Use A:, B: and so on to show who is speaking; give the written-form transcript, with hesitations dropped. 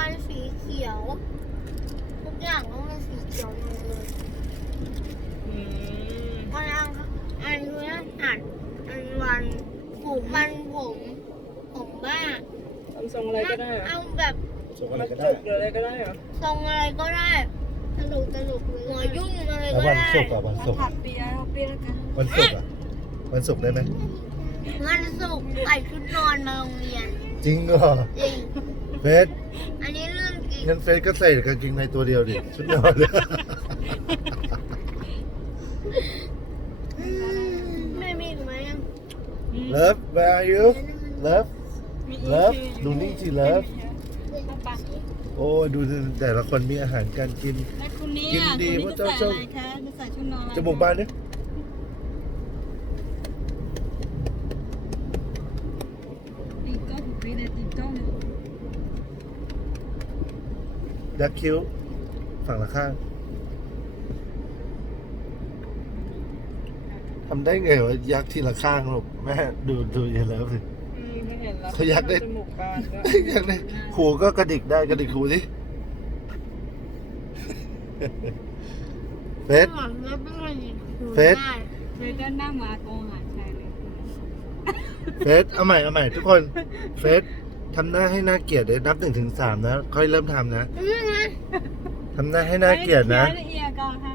A: วันสีเขียวทุกอย่างต้องเป็นสีเขียวหมดเลยอันนี้อัดอันวันผมบ้า
B: ทำทรงอะไรก็ได้เหรอ
A: เอาแบบ
C: ส่งอะไร
B: มัด
C: ก็
B: จุ
C: ได้
B: กหรืออะไรก็ได้เหรอ
A: ทรงอะไรก็ได้ตลกเลยหัวยุ่งอะไร
C: แล้ว
A: ก็
C: วัน
A: ได้
C: ศุกร์อ่ะวันศุกร์
B: ผัดเปียแล้วกัน
C: วันศุกร์อ่ะวันศุกร์ได้ไหม
A: วันศุกร์ใส่ชุดนอนมาโรงเรียน
C: จริงเหรอ
A: จริง
C: เฟส
A: อันนี้เรื่องจริง
C: งั้นเฟสก็ใส่กางเกงในตัวเดียวดิชุดนอนเลย
A: ไม่มีอีกไหม
C: Love where are you Love เลิฟดูนี่สิเลิฟ โอ้ดูแต่ละคนมีอาหารการกิน
B: แล้วคุณนี่
C: กิน
B: อ่ะ
C: ดี
B: คุณนี่
C: ว่า
B: จะ
C: เจ้า
B: ใส่อะไรคะจะใส่ชุดนอนอะไร
C: จมูกบานเนี่ย
B: ตีโต้ถูกปีเลยตีโต้เลย
C: ยักษ์คิ้วฝั่งละข้างทำได้ไงวะยักษ์ทีละข้างลูกแม่ดูอย่าเลิฟสิ
B: ไม่เห็นแล้ว
C: เขาอยากได้
B: จมูกบานก็
C: ยักษ์เลยหูก็กระดิกได้กระดิกหูสิเฟส เฟส
B: เลยก็นั่งมาโกงหาชายเลย
C: เฟสเอาใหม่ทุกคนเฟสทำหน้าให้น่าเกลียดเลยนับ1 ถึง 3นะค่อยเริ่มทำนะทำหน้าให้น่าเกลียดนะ
B: ละเอียดก่อนค่ะ